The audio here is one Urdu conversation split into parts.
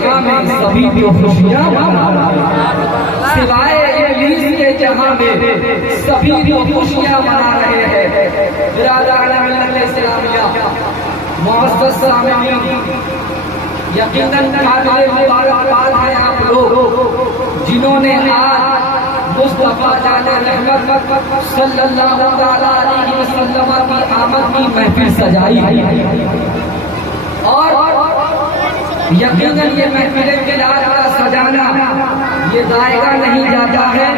جہاں میں سبھی تو خوشیاں منا رہے ہیں، سوائے ابلیس کے جہاں میں سبھی تو خوشیاں منا رہے ہیں۔ برادران ملت اسلامیہ، معزز سامعین، یقیناً قابل مبارکباد ہیں آپ لوگ جنہوں نے آج مصطفیٰ جان رحمت صلی اللہ علیہ وسلم کی آمد کی محفل سجائی ہے، اور یقیناً یہ محفل میلاد کا سجانا یہ دائرہ نہیں جاتا ہے،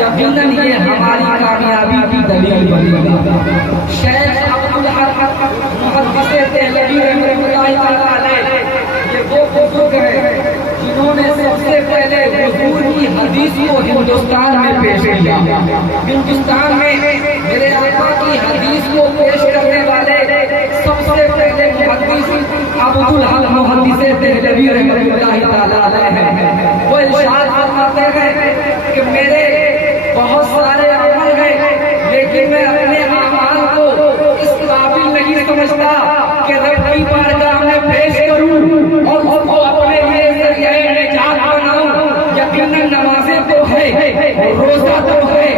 یقیناً یہ ہماری کامیابی کی دلیل بنے گا۔ شیخ عبدالحق محدث دہلوی رحمۃ اللہ علیہ یہ وہ بزرگ ہیں جنہوں نے سب سے پہلے حضور کی حدیث کو ہندوستان میں پیش کیا۔ ہندوستان میں میرے آقا کی حدیث کو پیش کرنے والے سب سے پہلے محدث عبدالحق محدث دہلوی رحمۃ اللہ علیہ ہیں۔ وہ ارشاد فرماتے ہیں کہ میرے بہت سارے عمل ہیں، لیکن میں اپنے اعمال کو اس قابل نہیں سمجھتا کہ رب کی بارگاہ میں پیش کروں اور اس کو اپنے لیے ذریعہ نجات بناؤں۔ یقیناً نمازیں تو ہے، روزہ تو ہے،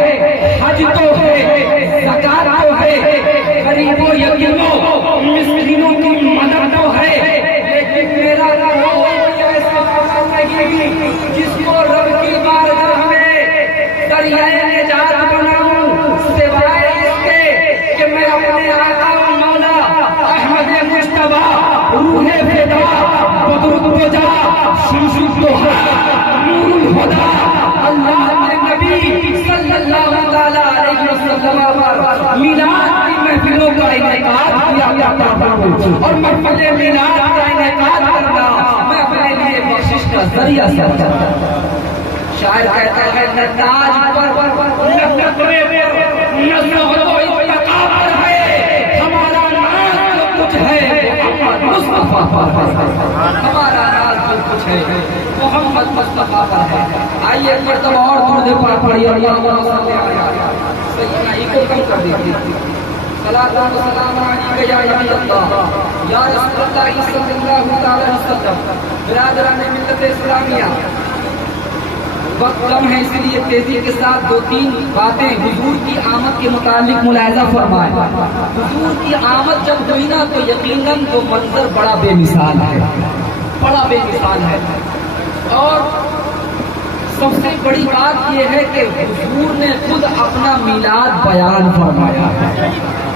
حج تو ہے، زکات تو ہے، غریبوں یتیموں مسکینوں کی مدد تو ہے، لیکن میرا جس کو رب کی بارگاہ میں ذریعہ نجات بناؤں، سوائے اس کے کہ میں اپنے آقا و مولا احمد مجتبیٰ روح فدا بدر الدجا شمس الضحیٰ نور الہدیٰ اللہ کے نبی صلی اللہ علیہ وسلم پر میلاد کی محفلوں کا انعقاد کیا جاتا تھا، اور محفل میلاد کا انعقاد کرنا میں اپنے لیے بخشش کا ذریعہ سمجھتا ہوں۔ شاعر کہتا ہے نہ تاج پر نہ نقرے پر نہ زہر و اتقا پر ہے، ہمارا ناز جو کچھ ہے محمد مصطفیٰ پر ہے، ہمارا ناز جو کچھ ہے محمد مصطفیٰ پر ہے۔ آئیے ایک مرتبہ اور درود پاک پڑھیے، اللہم صلی علی سیدنا، یہ کو کم کر دیجیے، صلاۃ و سلام علیک یا نبی اللہ یا رسول اللہ صلی اللہ علیہ وسلم۔ برادران ملت اسلامیہ، وقت کم ہے اس لیے تیزی کے ساتھ دو تین باتیں حضور کی آمد کے متعلق ملاحظہ فرمائیں۔ حضور کی آمد جب ہوئی نا تو یقیناً وہ منظر بڑا بے مثال ہے، بڑا بے مثال ہے، اور سب سے بڑی بات یہ ہے کہ حضور نے خود اپنا میلاد بیان فرمایا ہے۔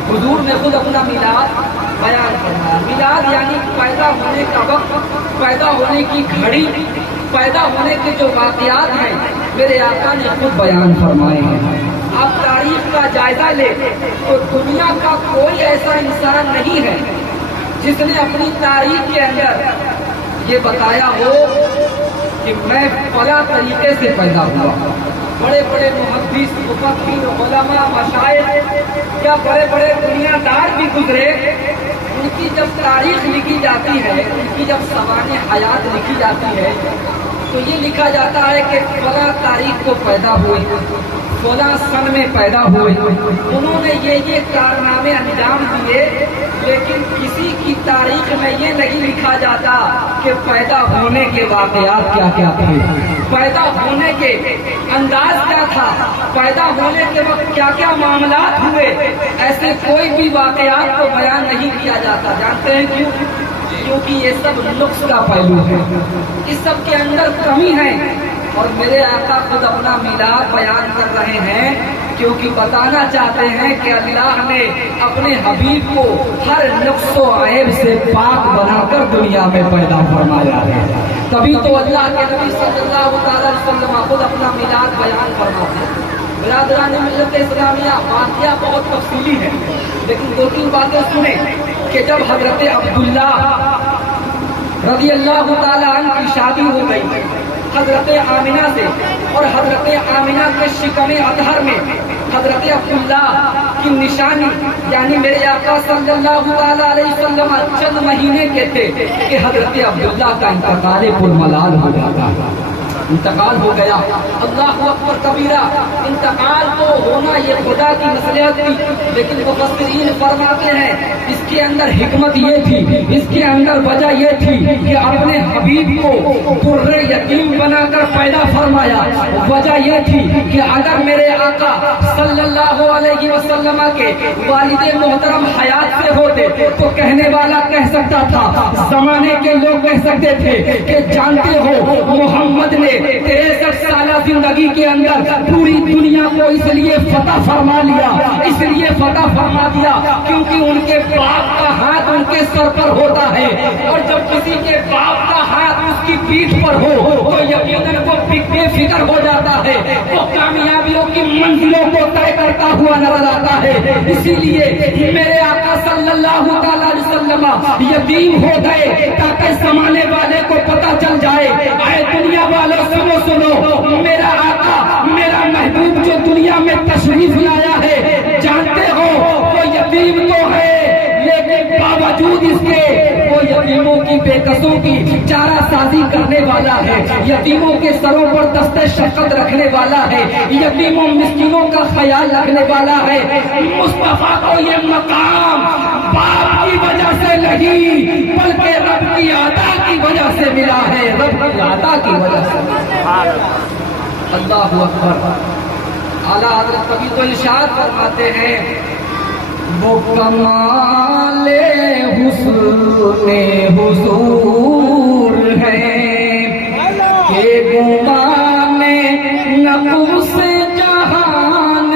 حضور نے خود اپنا میلاد بیان فرمایا۔ میلاد یعنی پیدا ہونے کا وقت، پیدا ہونے کی گھڑی، پیدا ہونے کے جو واقعات ہیں میرے آقا نے خود بیان فرمائے ہیں۔ آپ تاریخ کا جائزہ لیں تو دنیا کا کوئی ایسا انسان نہیں ہے جس نے اپنی تاریخ کے اندر یہ بتایا ہو کہ میں فلاں طریقے سے پیدا ہوا۔ بڑے بڑے محدث، مفکر، علماء، مشائخ یا بڑے بڑے دنیا دار بھی گزرے، ان کی جب تاریخ لکھی جاتی ہے، ان کی جب سوانح حیات لکھی جاتی ہے تو یہ لکھا جاتا ہے کہ فلاں تاریخ کو پیدا ہوئے، فلاں سن میں پیدا ہوئے، انہوں نے یہ کارنامے انجام دیے، لیکن کسی کی تاریخ میں یہ نہیں لکھا جاتا کہ پیدا ہونے کے واقعات کیا کیا تھے، پیدا ہونے کے انداز کیا تھا، پیدا ہونے کے وقت کیا کیا معاملات ہوئے۔ ایسے کوئی بھی واقعات کو بیان نہیں کیا جاتا۔ جانتے ہیں کیوں؟ کیونکہ یہ سب نقص کا پہلو ہے، اس سب کے اندر کمی ہے، اور میرے آقا خود اپنا میلاد بیان کر رہے ہیں کیونکہ بتانا چاہتے ہیں کہ اللہ نے اپنے حبیب کو ہر نقص و عیب سے پاک بنا کر دنیا میں پیدا فرمایا ہے۔ تبھی تو اللہ کے نبی صلی اللہ علیہ وسلم خود اپنا میلاد بیان فرماتے ہیں۔ برادران ملت اسلامیہ، واقعہ بہت تفصیلی ہے، لیکن دو تین باتیں سنیں کہ جب حضرت عبداللہ رضی اللہ تعالیٰ عنہ کی شادی ہو گئی حضرت آمنہ سے، اور حضرت آمنہ کے شکم اطہر میں حضرت عبداللہ کی نشانی یعنی میرے آقا صلی اللہ علیہ وسلم چند مہینے کے تھے کہ حضرت عبداللہ کا انتقال پرملال ہو جاتا ہے۔ انتقال ہو گیا. اللہ اکبر کبیرہ. انتقال تو ہونا یہ خدا کی مصلحت تھی، لیکن مفسرین فرماتے ہیں اس کے اندر حکمت یہ تھی، اس کے اندر وجہ یہ تھی کہ اپنے حبیب کو در یتیم بنا کر پیدا فرمایا. وجہ یہ تھی کہ اگر میرے آقا صلی اللہ علیہ وسلم کے والد محترم حیات سے ہوتے تو کہنے والا کہہ سکتا تھا، زمانے کے لوگ کہہ سکتے تھے کہ جانتے ہو محمد نے 63 سالہ زندگی کے اندر پوری دنیا کو اس لیے فتح فرما لیا، اس لیے فتح فرما دیا کیونکہ ان کے باپ کا ہاتھ ان کے سر پر ہوتا ہے، اور جب کسی کے باپ کا ہاتھ اس کی پیٹھ پر ہو تو یقیناً وہ بے فکر ہو جاتا ہے، وہ کامیابیوں کی منزلوں کو طے کرتا ہوا نظر آتا ہے. اسی لیے میرے آقا صلی اللہ علیہ وسلم یتیم ہو گئے تاکہ زمانے والے کو پتہ چل جائے. اے دنیا والوں سنو سنو، میرا آقا میرا محبوب جو دنیا میں تشریف لایا ہے، جانتے ہو وہ یتیم تو ہے لیکن باوجود اس کے وہ یتیموں کی بے کسوں کی چارہ سازی کرنے والا ہے، یتیموں کے سروں پر دست شفقت رکھنے والا ہے، یتیموں مسکینوں کا خیال رکھنے والا ہے. مصطفیٰ کو یہ مقام باپ کی وجہ سے نہیں بلکہ رب کی عطا کی وجہ سے ملا ہے، رب کی عطا کی وجہ سے. اللہ اکبر. اعلیٰ حضرت کبھی تو ارشاد فرماتے ہیں، وہ کمال حسن حضور ہے کہ گمان نفس جہان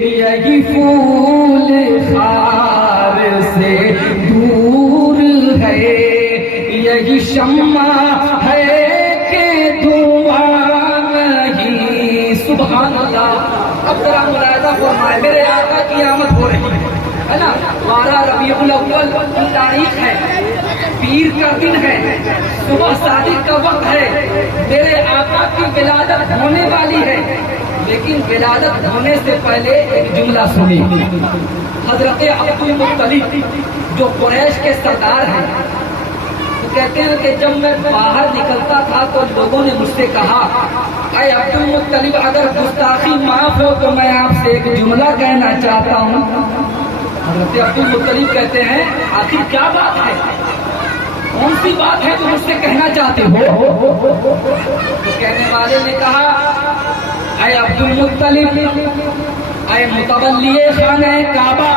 یہی پھول خار سے دور ہے، یہی شمع ہے کہ دھواں نہیں. سبحان اللہ. اب ذرا ملاحظہ فرمائے، میرے آقا کی آمد ہو رہی ہے نا، 12 ربیع الاول کی تاریخ ہے، پیر کا دن ہے، صبح صادق کا وقت ہے، میرے آقا کی ولادت ہونے والی ہے. لیکن ولادت ہونے سے پہلے ایک جملہ سنی. حضرت عبد المطلب جو قریش کے سردار ہیں، وہ کہتے ہیں کہ جب میں باہر نکلتا تھا تو لوگوں نے مجھ سے کہا، اے عبد المطلب اگر گستاخی معاف ہو تو میں آپ سے ایک جملہ کہنا چاہتا ہوں. حضرت عبد المطلب کہتے ہیں آخر کیا بات ہے، کون سی بات ہے جو مجھ سے کہنا چاہتے ہو؟ تو کہنے والے نے کہا، اے عبد المطلب، اے متولی خانہ کعبہ،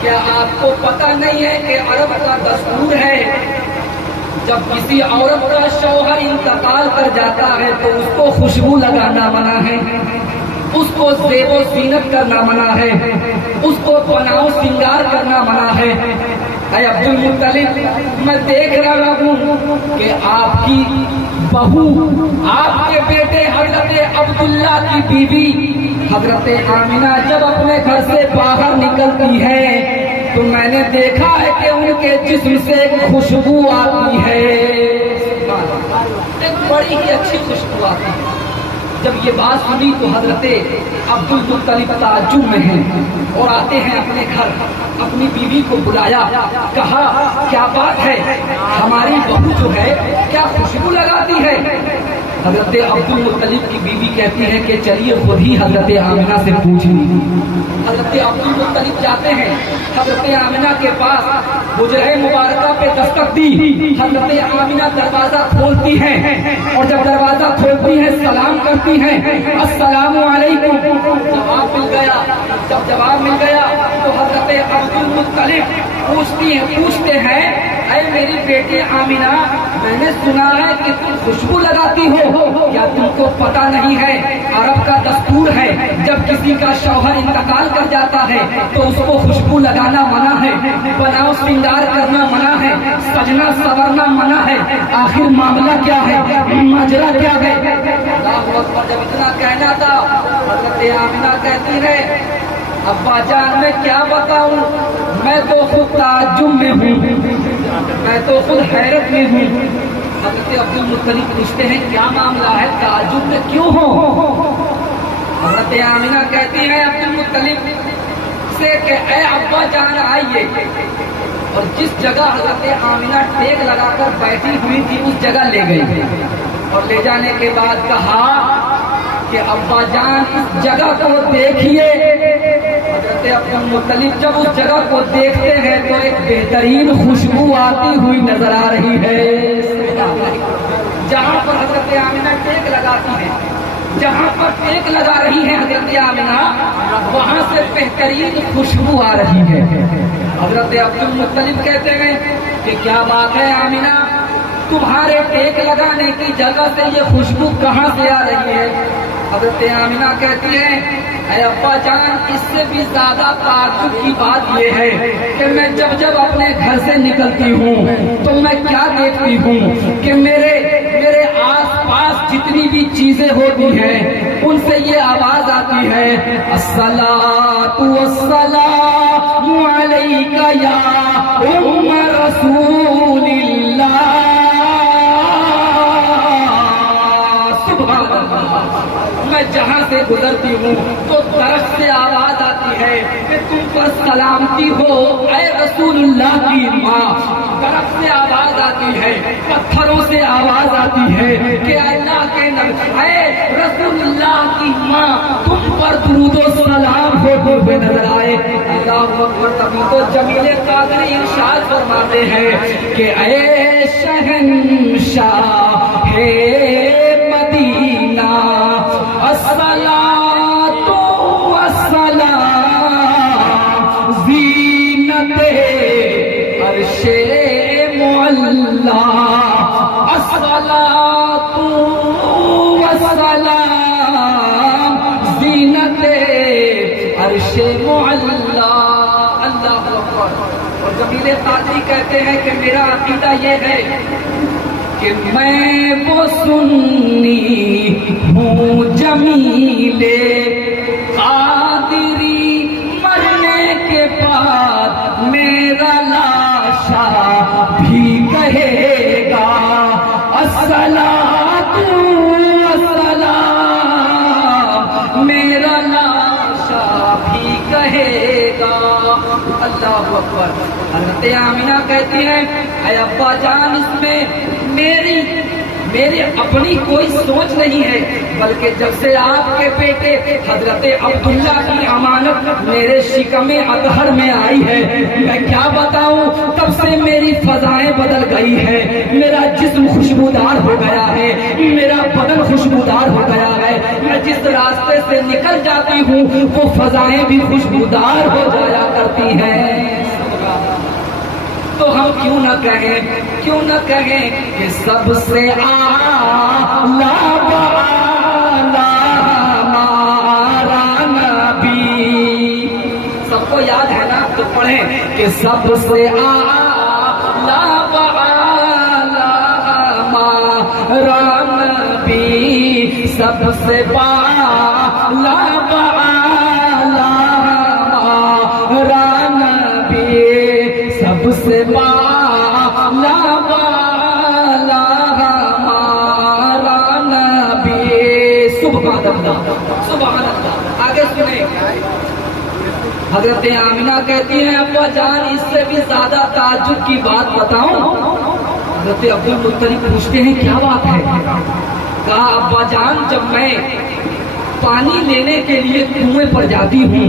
کیا آپ کو پتہ نہیں ہے کہ عرب کا دستور ہے جب کسی عورت کا شوہر انتقال کر جاتا ہے تو اس کو خوشبو لگانا منع ہے، اس کو زیب و زینت کرنا منع ہے، اس کو بناؤ سنگار کرنا منع ہے. اے عبد المطلب، میں دیکھ رہا ہوں کہ آپ کی بہو، آپ کے بیٹے حضرت عبداللہ کی بیوی حضرت آمنہ جب اپنے گھر سے باہر نکلتی ہے تو میں نے دیکھا ہے کہ ان کے جسم سے ایک خوشبو آتی ہے، ایک بڑی ہی اچھی خوشبو آتی ہے. جب یہ بات سنی تو حضرت عبد المطلب تعجب میں ہیں اور آتے ہیں اپنے گھر، اپنی بیوی کو بلایا، کہا کیا بات ہے، ہماری بہو جو ہے کیا خوشبو لگاتی ہے؟ حضرت عبد المطلب کی بیوی کہتی ہے کہ چلیے خود ہی حضرت آمنہ سے پوچھ لی. حضرت عبد المطلب جاتے ہیں حضرت آمنہ کے پاس، حجرہ مبارکہ پہ دستک دی. حضرت آمنہ دروازہ کھولتی ہیں اور جب دروازہ کھولتی ہیں سلام کرتی ہیں، السلام علیکم. جواب مل گیا. جب جواب مل گیا تو حضرت عبد المطلب پوچھتے ہیں، اے میری بیٹی آمنہ، میں نے سنا ہے کہ تم خوشبو لگاتی ہو، کیا تم کو پتہ نہیں ہے عرب کا دستور ہے جب کسی کا شوہر انتقال کر جاتا ہے تو اس کو خوشبو لگانا منع ہے، بناؤ سنگار کرنا منع ہے، سجنا سورنا منع ہے. آخر معاملہ کیا ہے، ماجرا کیا ہے؟ اللہ اکبر. جب اتنا کہنا تھا حضرت آمنہ کہتی ہے، ابا جان میں کیا بتاؤں، میں تو خود تعجب میں ہوں، میں تو خود حیرت میں ہوں. حضرت عبد المطلب پوچھتے ہیں کیا معاملہ ہے، تعجب میں کیوں ہو؟ حضرت آمنہ کہتی ہے عبد المطلب سے کہ اے ابا جان آئیے. اور جس جگہ حضرت آمنہ ٹیک لگا کر بیٹھی ہوئی تھی اس جگہ لے گئی اور لے جانے کے بعد کہا کہ ابا جان اس جگہ کو دیکھیے. حضرت عبدالمطلب جب اس جگہ کو دیکھتے ہیں تو ایک بہترین خوشبو آتی ہوئی نظر آ رہی ہے. جہاں پر حضرت آمنہ ٹیک لگاتی ہے، جہاں پر ٹیک لگا رہی ہے حضرت آمنہ، وہاں سے بہترین خوشبو آ رہی ہے. حضرت عبدالمطلب کہتے ہیں کہ کیا بات ہے آمنہ، تمہارے ٹیک لگانے کی جگہ سے یہ خوشبو کہاں سے آ رہی ہے؟ حضرت آمنہ کہتی ہے اے ابا جان، اس سے بھی زیادہ تعجب کی بات یہ ہے کہ میں جب اپنے گھر سے نکلتی ہوں تو میں کیا دیکھتی ہوں کہ میرے آس پاس جتنی بھی چیزیں ہوتی ہیں ان سے یہ آواز آتی ہے الصلاۃ والسلام علیک یا ام رسول اللہ. سبحان اللہ. میں جہاں سے گزرتی ہوں تو طرف سے آواز آتی ہے کہ تم پر سلامتی ہو اے رسول اللہ کی ماں. طرف سے آواز آتی ہے، پتھروں سے آواز آتی ہے کہ اللہ کے نبی اے رسول اللہ کی ماں تم پر درود و سلام ہوتے ہوئے نظر آئے. اللہ اکبر. تبھی تو جمیل قادری ارشاد فرماتے ہیں کہ اے شہنشاہ مدینہ الصلاۃ والسلام زینت عرش معلا. الصلاۃ والسلام زینت عرش معلا. اللہ اکبر. اور جمیل قادری کہتے ہیں کہ میرا عقیدہ یہ ہے کہ میں وہ سنی ہوں جمیل قادری، مرنے کے بعد میرا لاشا بھی کہے گا الصلاۃ والسلام. میرا لاشا بھی کہے گا. اللہ اکبر. حضرت آمنہ کہتی ہیں اے ابا جان، اس میں میری اپنی کوئی سوچ نہیں ہے، بلکہ جب سے آپ کے بیٹے حضرت عبداللہ کی امانت میرے شکم اطہر میں آئی ہے، میں کیا بتاؤں، تب سے میری فضائیں بدل گئی ہے. میرا جسم خوشبودار ہو گیا ہے، میرا بدن خوشبودار ہو گیا ہے. میں جس راستے سے نکل جاتی ہوں وہ فضائیں بھی خوشبودار ہو جایا کرتی ہیں. تو ہم کیوں نہ کہیں کہ سب سے اعلیٰ ہمارا نبی. سب کو یاد ہے نا؟ تو پڑھیں کہ سب سے اعلیٰ ہمارا نبی، سب سے اعلیٰ ہمارا نبی، سب سے بالا بالا ہمارا نبی. سبحان اللہ. سبحان اللہ. آگے سنیں. حضرت آمنہ کہتی ہیں ابا جان، اس سے بھی زیادہ تعجب کی بات بتاؤں؟ حضرت عبدالمطلب پوچھتے ہیں کیا بات ہے؟ کہا ابا جان، جب میں پانی لینے کے لیے کنویں پر جاتی ہوں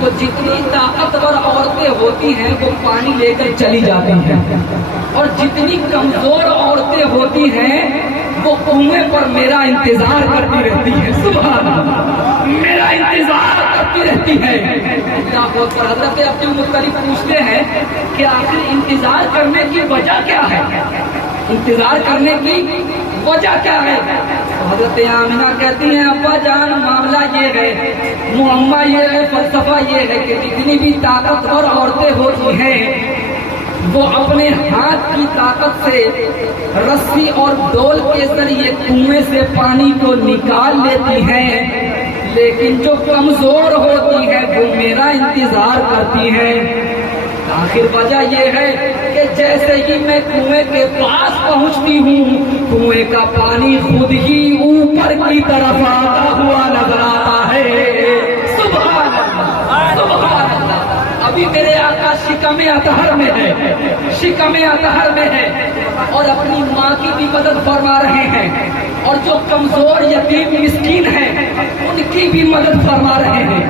تو جتنی طاقتور عورتیں ہوتی ہیں وہ پانی لے کر چلی جاتی ہیں، اور جتنی کمزور عورتیں ہوتی ہیں وہ کنویں پر میرا انتظار کرتی رہتی ہے. سبحان اللہ. میرا انتظار کرتی رہتی ہے. حضرت عبدالمطلب پوچھتے ہیں کہ آخر انتظار کرنے کی وجہ کیا ہے؟ انتظار کرنے کی وجہ کیا ہے؟ حضرت آمنہ کہتی ہیں ابا جان، معاملہ یہ ہے، معمہ یہ ہے، فلسفہ یہ ہے کہ جتنی بھی طاقتور عورتیں ہوتی ہیں وہ اپنے ہاتھ کی طاقت سے رسی اور ڈول کے ذریعے کنویں سے پانی کو نکال لیتی ہیں، لیکن جو کمزور ہوتی ہے وہ میرا انتظار کرتی ہے. آخر وجہ یہ ہے کہ جیسے ہی میں کنویں کے پاس پہنچتی ہوں کنویں کا پانی خود ہی اوپر کی طرف آتا ہوا نظر آتا ہے. سبحان اللہ. سبحان اللہ. اب بھی میرے آقا شکم اطہر میں ہے، شکم اطہر میں ہے، اور اپنی ماں کی بھی مدد فرما رہے ہیں، اور جو کمزور یتیم مسکین ہیں ان کی بھی مدد فرما رہے ہیں۔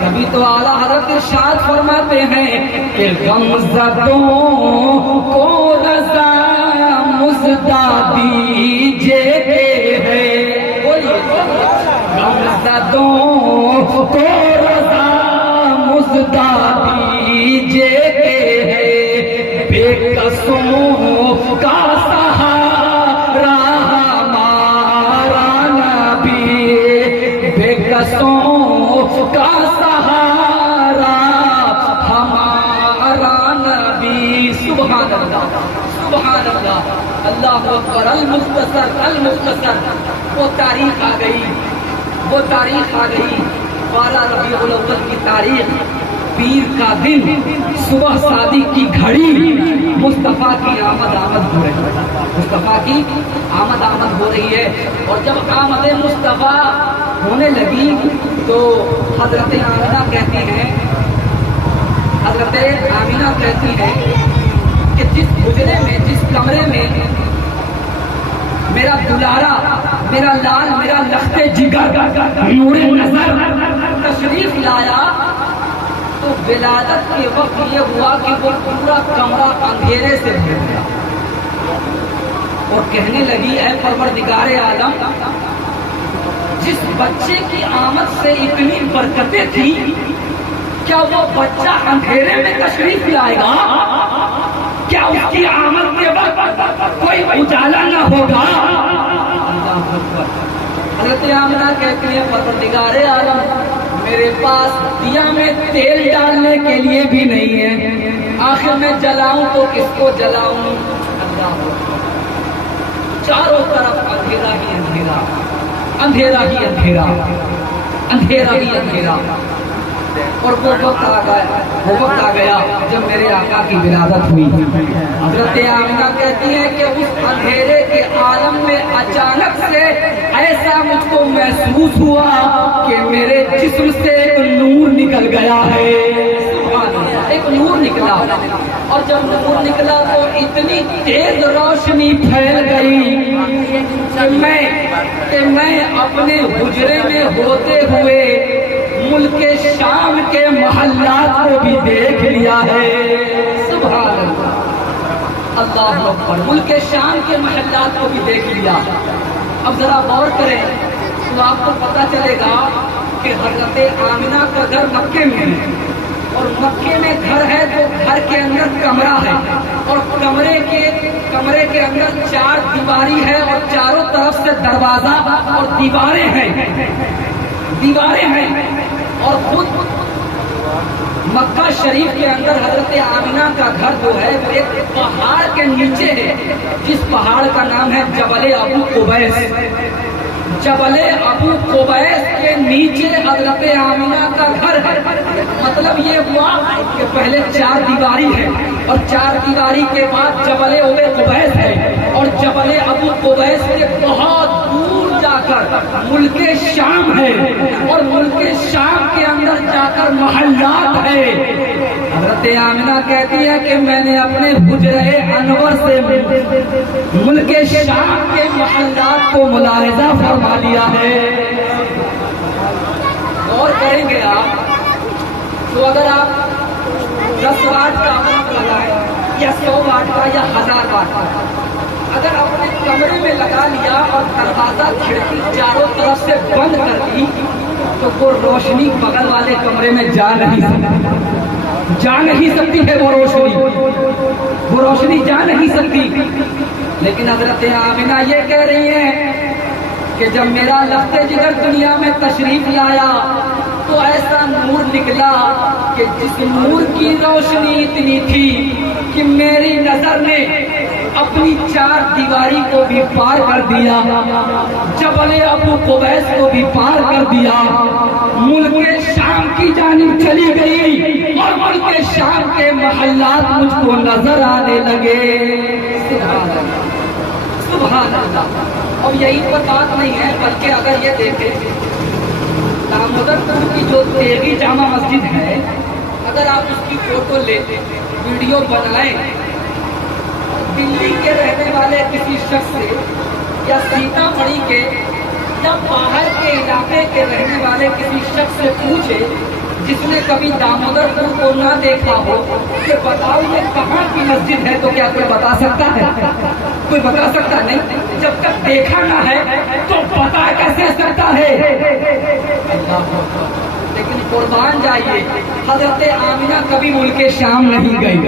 کبھی تو اعلیٰ حضرت ارشاد فرماتے ہیں کہ غمزدوں کو رضا مزدہ دیجئے ہے، غمزدوں کو رضا مزدہ دیجئے ہے، بے قسموں کا سہارا ہمارا نبی، بے قسموں کا سہارا ہمارا نبی۔ سبحان اللہ، سبحان اللہ، اللہ اکبر۔ المختصر، المختصر، وہ تاریخ آ گئی، وہ تاریخ آ گئی، 12 ربیع الاول کی تاریخ، پیر کا دن، صبح صادق کی گھڑی، مصطفیٰ کی آمد ہو رہی ہے، مصطفیٰ کی آمد ہو رہی ہے۔ اور جب آمد مصطفیٰ ہونے لگی تو حضرت آمینہ کہتی ہیں، حضرت آمینہ کہتی ہیں کہ جس حجرے میں، جس کمرے میں میرا دلارا، میرا لال، میرا لخت جگر، نور نظر تشریف لایا تو ولادت کے وقت یہ ہوا کہ وہ پورا کمرہ اندھیرے سے بھر گیا، اور کہنے لگی اے پروردگار عالم، جس بچے کی آمد سے اتنی برکتیں تھیں، کیا وہ بچہ اندھیرے میں تشریف لائے گا؟ کیا اس کی آمد کے وقت کوئی اجالا نہ ہوگا؟ اللہ اکبر۔ حضرت آمنہ کہتی ہے پروردگار عالم، میرے پاس دیا میں تیل ڈالنے کے لیے بھی نہیں ہے، آخر میں جلاؤں تو کس کو جلاؤں؟ اللہ اکبر۔ چاروں طرف اندھیرا ہی اندھیرا، اندھیرا ہی اندھیرا، اندھیرا ہی اندھیرا۔ اور وہ وقت آ گیا جب میرے آقا کی ولادت ہوئی۔ حضرت آمنہ کہتی ہے کہ اس اندھیرے کے عالم میں اچانک سے ایسا مجھ کو محسوس ہوا کہ میرے جسم سے ایک نور نکل گیا ہے، ایک نور نکلا، اور جب نور نکلا تو اتنی تیز روشنی پھیل گئی کہ میں اپنے حجرے میں ہوتے ہوئے ملک شام کے محلات کو بھی دیکھ لیا ہے۔ سبحان اللہ، اللہ اکبر۔ ملک شام کے محلات کو بھی دیکھ لیا۔ اب ذرا غور کریں تو آپ کو پتہ چلے گا کہ حضرت آمنہ کا گھر مکے میں ہے، اور مکے میں گھر ہے تو گھر کے اندر کمرہ ہے، اور کمرے کے اندر 4 دیواری ہے، اور چاروں طرف سے دروازہ اور دیواریں ہیں، اور خود مکہ شریف کے اندر حضرت آمنہ کا گھر جو ہے وہ ایک پہاڑ کے نیچے ہے، جس پہاڑ کا نام ہے جبل ابو قبیس۔ جبل ابو قبیس کے نیچے حضرت آمنہ کا گھر ہے۔ مطلب یہ ہوا کہ پہلے 4 دیواری ہے، اور 4 دیواری کے بعد جبل ابو قبیس ہے، اور جبل ابو قبیس سے بہت دور جا کر ملک شام ہے، اور ملک شام کے اندر جا کر محلات ہے۔ حضرت آمنہ کہتی ہے کہ میں نے اپنے حجرے انور سے ملک شام کے محلات کو ملاحظہ فرما لیا ہے۔ اور کریں گے آپ تو اگر آپ 10 واٹ کا بلب لگائیں یا 100 واٹ کا یا 1000 واٹ کا، اگر اپنے کمرے میں لگا لیا اور دروازہ کھڑکی چاروں طرف سے بند کر دی تو وہ روشنی بغل والے کمرے میں جا نہیں سکتی ہے، وہ روشنی جا نہیں سکتی۔ لیکن حضرت آمنہ یہ کہہ رہی ہیں کہ جب میرا لخت جگر دنیا میں تشریف لایا تو ایسا نور نکلا کہ جس نور کی روشنی اتنی تھی کہ میری نظر نے اپنی 4 دیواری کو بھی پار کر دیا، جبل ابو قبیس کو بھی پار کر دیا، ملک شام کی جانب چلی گئی، اور ملک شام کے محلات مجھ کو نظر آنے لگے۔ سبحان اللہ۔ اب یہی پر بات نہیں ہے، بلکہ اگر یہ دیکھیں دامودر پور کی جو تیغی جامع مسجد ہے، اگر آپ اس کی فوٹو لیں، ویڈیو بنائیں، دلی کے رہنے والے کسی شخص سے یا سیتا مڑھی کے یا باہر کے علاقے کے رہنے والے کسی شخص سے پوچھے جس نے کبھی دامودر پور کو نہ دیکھا ہو کہ بتاؤ یہ کہاں کی مسجد ہے، تو کیا کوئی بتا سکتا ہے؟ کوئی بتا سکتا نہیں۔ جب تک دیکھا نہ ہے تو بتا کیسے سکتا ہے؟ لیکن قربان جائیے، حضرت آمنہ کبھی ملک شام نہیں گئی،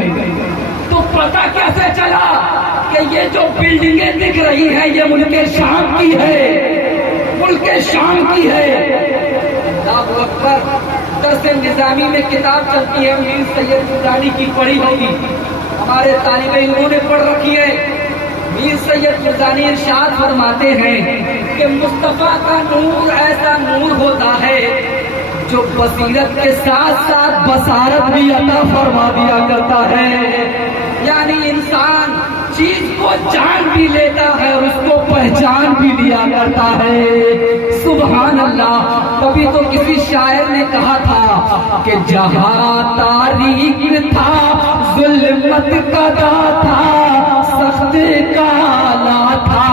تو پتا کیسے چلا کہ یہ جو بلڈنگیں دکھ رہی ہیں یہ ملک شام کی ہے، ملک شام کی ہے۔ اللہ اکبر۔ درس نظامی میں کتاب چلتی ہے، میر سید مرزانی کی پڑھی ہوگی، ہمارے طالب علموں نے پڑھ رکھی ہے۔ میر سید مرزانی ارشاد فرماتے ہیں کہ مصطفیٰ کا نور ایسا نور ہوتا ہے جو بصیرت کے ساتھ ساتھ بصارت بھی عطا فرما دیا کرتا ہے، یعنی انسان چیز کو جان بھی لیتا ہے اور اس کو پہچان بھی لیا کرتا ہے۔ سبحان اللہ۔ کبھی تو کسی شاعر نے کہا تھا کہ جہاں تاریک تھا ظلمت قدا تھا سخت کالا تھا،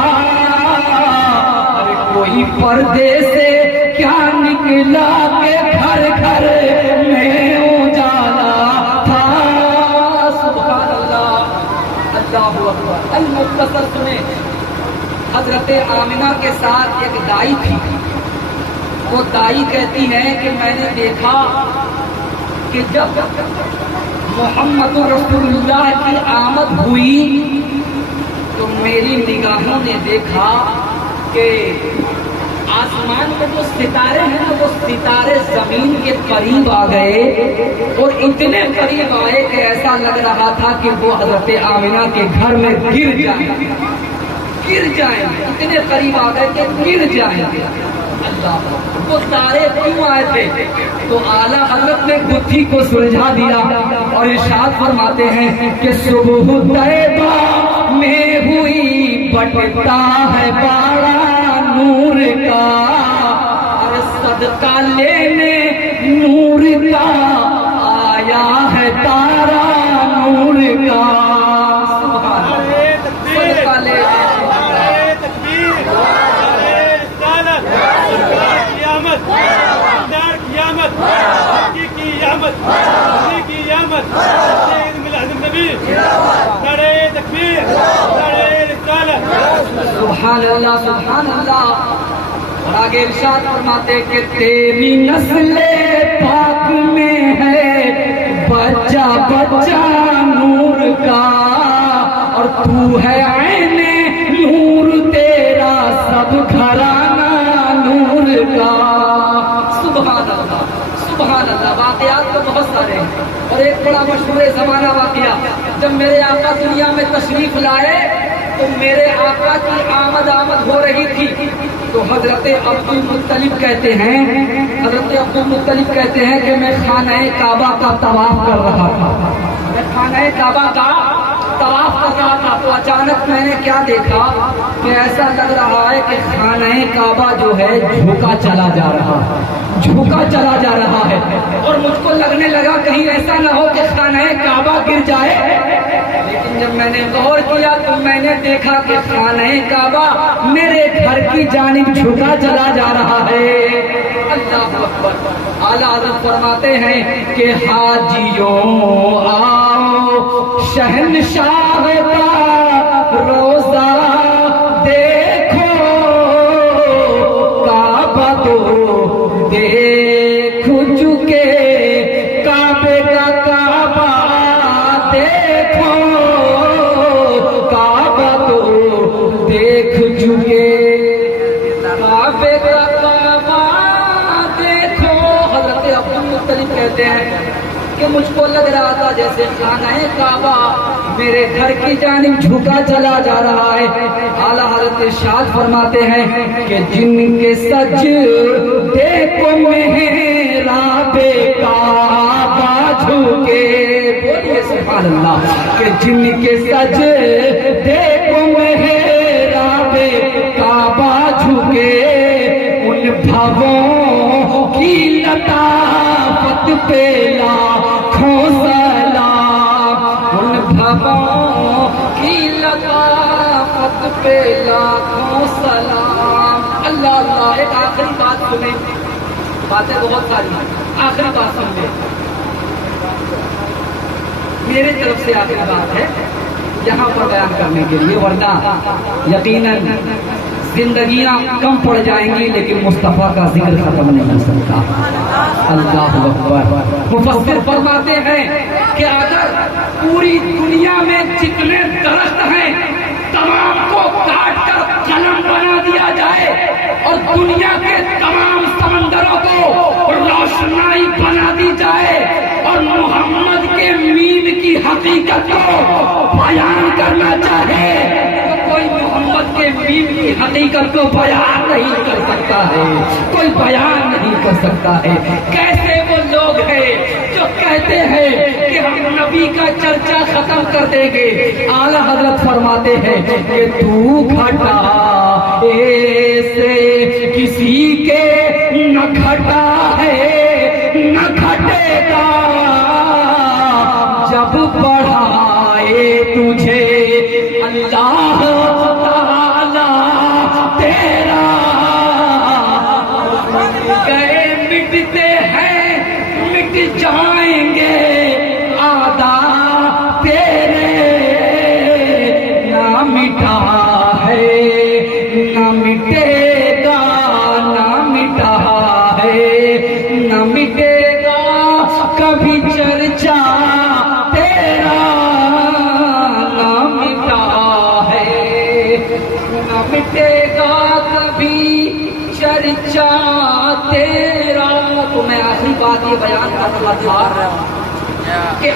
کوئی پردے سے کیا نکلا کہ گھر گھر میں اجالا تھا۔ سبحان اللہ۔ اللہ اکبر۔ المختصر سنیں، حضرت آمنہ کے ساتھ ایک دائی تھی، وہ دائی کہتی ہے کہ میں نے دیکھا کہ جب محمد رسول اللہ کی آمد ہوئی تو میری نگاہوں نے دیکھا کہ آسمان میں جو ستارے ہیں نا وہ ستارے زمین کے قریب آ گئے، اور اتنے قریب آئے کہ ایسا لگ رہا تھا کہ وہ حضرت آمنہ کے گھر میں گر جائیں، اتنے قریب آ گئے کہ گر جائیں گے۔ اللہ، وہ تارے کیوں آئے تھے؟ تو اعلیٰ حضرت نے گتھی کو سلجھا دیا اور ارشاد فرماتے ہیں کہ صبح طیبہ میں ہوئی بٹتا ہے بارہ نور کا، اور صدقہ لینے نور کا آیا ہے تارا نور کا۔ صدقہ لے سبحان اللہ، سبحان اللہ۔ اور آگے ارشاد فرماتے کہ تیری نسل پاک میں ہے بچہ بچہ نور کا، اور تو ہے عین نور تیرا سب گھرانہ نور کا۔ سبحان اللہ، سبحان اللہ۔ واقعات تو بہت سارے ہیں، اور ایک بڑا مشہور زمانہ واقعہ، جب میرے آقا دنیا میں تشریف لائے تو میرے آقا کی آمد ہو رہی تھی، تو حضرت عبد المطلب کہتے ہیں کہ میں خانہ کعبہ کا طواف کر رہا تھا، میں خانہ کعبہ کا طواف کر رہا تھا، تو اچانک میں نے کیا دیکھا کہ ایسا لگ رہا ہے کہ خانہ کعبہ جو ہے جھکا چلا جا رہا ہے، اور مجھ کو لگنے لگا کہیں ایسا نہ ہو کہ خانہ کعبہ گر جائے، لیکن جب میں نے غور کیا تو میں نے دیکھا کہ خانہ کعبہ میرے گھر کی جانب جھکا چلا جا رہا ہے۔ اللہ اکبر۔ اعلیٰ حضرت فرماتے ہیں کہ حاجیوں آؤ شہنشاہ کا روزہ دیکھو، کعبہ تو دیکھ چکے، کعبے کا کعبہ دیکھو، کعبہ تو دیکھ چکے، کعبے کا کعبہ دیکھو۔ حضرت عبد المطلب کہتے ہیں کہ مجھ کو لگ رہا تھا جیسے خانہ کعبہ میرے گھر کی جانب جھکا چلا جا رہا ہے۔ اعلیٰ حضرت ارشاد فرماتے ہیں کہ جن کے سجدے کو محراب کعبہ جھکے، بولیے سبحان اللہ، کہ جن کے سجدے کو محراب کعبہ جھکے، ان بھووں کی لطافت پہ لاکھ مذہبوں کی لطافت پہ لاکھوں سلام. اللہ اللہ. ایک آخری بات سنیں, باتیں بہت ساری ہیں, آخری بات سن لیں. میرے طرف سے آخری بات ہے یہاں پر بیان کرنے کے لیے, ورنہ یقیناً زندگیاں کم پڑ جائیں گی لیکن مصطفیٰ کا ذکر ختم نہیں ہو سکتا. اللہ اکبر. مفسر فرماتے ہیں کہ اگر پوری دنیا میں جتنے درخت ہیں تمام کو کاٹ کر قلم بنا دیا جائے اور دنیا کے تمام سمندروں کو روشنائی بنا دی جائے اور محمد کے میم کی حقیقت کو بیان کرنا چاہے تو کوئی محمد کے میم کی حقیقت کو بیان نہیں کر سکتا ہے, کوئی بیان نہیں کر سکتا ہے. کیسے وہ لوگ ہیں جو کہتے ہیں کہ ہم نبی کا چرچا ختم کر دیں گے. اعلیٰ حضرت فرماتے ہیں کہ تو گھٹا ایسے کسی کے نہ گھٹا ہے نہ گھٹے گا, جب بڑھائے تجھے اللہ تعالی تیرا. گئے مٹتے ہیں مٹ جائیں گے آدھا تیرے, نہ مٹا ہے نہ مٹے گا, نہ مٹا ہے نہ مٹے گا کبھی چرچا تیرا, نہ مٹا ہے نہ مٹے گا کبھی چرچا تیرا. تو میں آخری بات یہ بیان کر رہا تھا کہ